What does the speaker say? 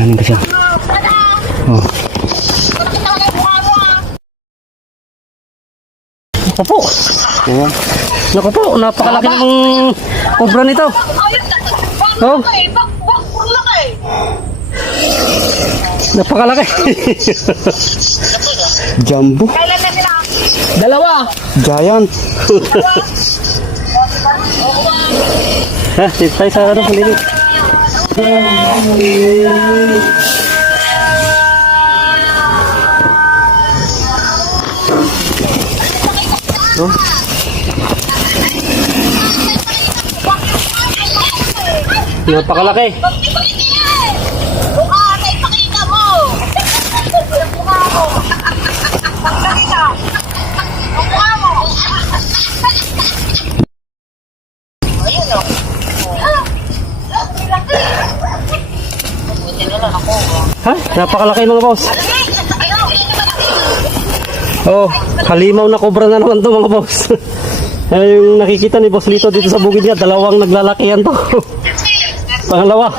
Kanin ka siya. Oh. Naku po. Oh. Naku po, napakalaki ng obra nito. Oh. Napakalaki. Jumbo. Dalawa. Giant. Ha, dito tayo sa ano, kulilit. Oh. Napakalaki. Ha? Napakalaki mga boss. Oh, halimaw na kobra na naman to mga boss. Yung nakikita ni Boss Lito dito sa bukid niya, dalawang naglalakihan to. Pangalawa.